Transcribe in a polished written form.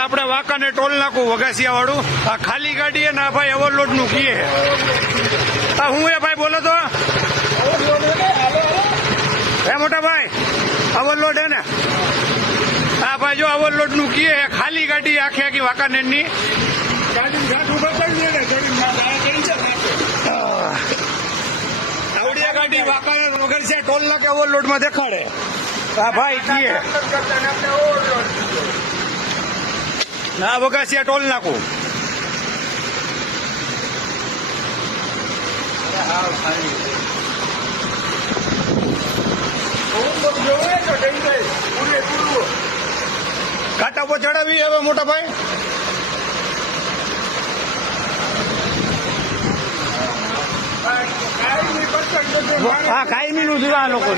આપણે વાંકાને ટોલ નાખું વઘાસિયા વાળું. આ ખાલી ગાડી ના ભાઈ ઓવરલોડ નું કીએ. હું એ ભાઈ બોલો તો હે મોટા ભાઈ ઓવરલોડ હે ને? હા ભાઈ જો ઓવરલોડ નું કીએ ખાલી ગાડી આખી આખી વાંકાનેર ની. આવડિયા ગાડી વાંકાનેર વઘાસિયા ટોલ નાકે ઓવરલોડ માં દેખાડે. હા ભાઈ કીએ ના વઘાસિયા ટોલ નાખું. કાંટા પર ચડાવી હવે મોટા ભાઈ. હા કાયમી નું જોવા લોકો.